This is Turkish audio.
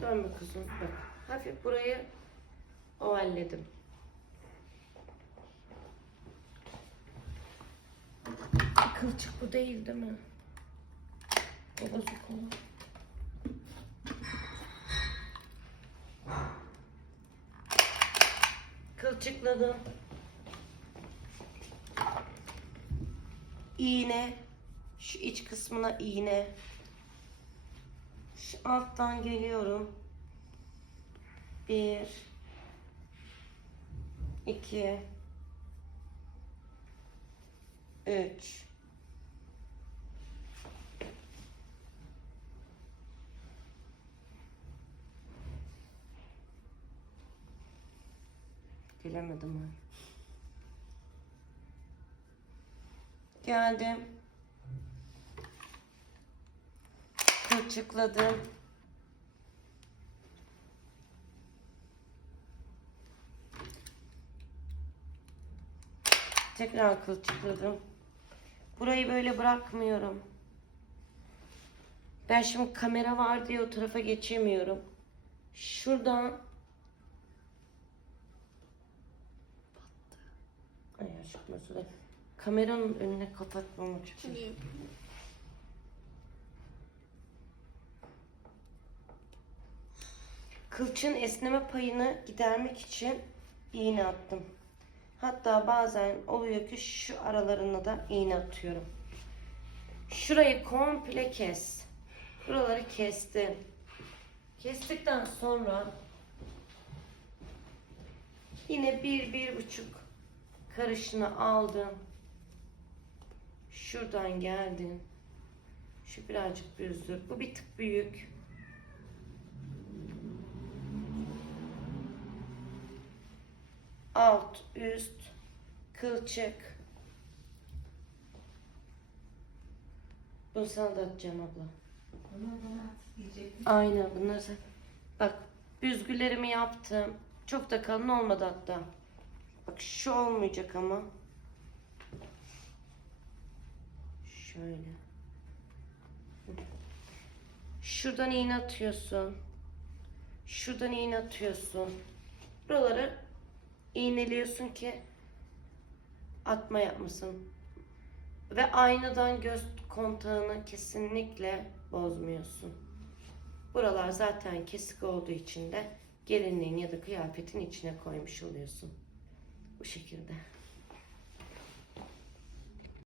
Dön bir kızım. Bak. Hafif burayı ovalledim. Kılçık bu değil değil mi? O bozuk olan. Kılçıkladım. İğne. Şu iç kısmına iğne. Şu alttan geliyorum. Bir. iki, Üç. Gelemedim ben. Geldim. Kılçıkladım. Tekrar kılçıkladım. Burayı böyle bırakmıyorum. Ben şimdi kamera var diye o tarafa geçemiyorum. Şuradan Ay dilerim. Kameranın önüne kapatmamak için. Kılçın esneme payını gidermek için iğne attım. Hatta bazen oluyor ki şu aralarına da iğne atıyorum. Şurayı komple kes. Buraları kestim. Kestikten sonra yine bir, bir buçuk karışını aldım. Şuradan geldim. Şu birazcık büzdür. Bu bir tık büyük. Alt, üst, kılçık. Bunu sana da atacağım abla. Aynen bunları sen... Bak büzgülerimi yaptım. Çok da kalın olmadı hatta. Bak şu olmayacak ama. Şöyle. Şuradan iğne atıyorsun. Şuradan iğne atıyorsun. Buraları iğneliyorsun ki atma yapmasın. Ve aynadan göz kontağını kesinlikle bozmuyorsun. Buralar zaten kesik olduğu için de gelinliğin ya da kıyafetin içine koymuş oluyorsun. Bu şekilde.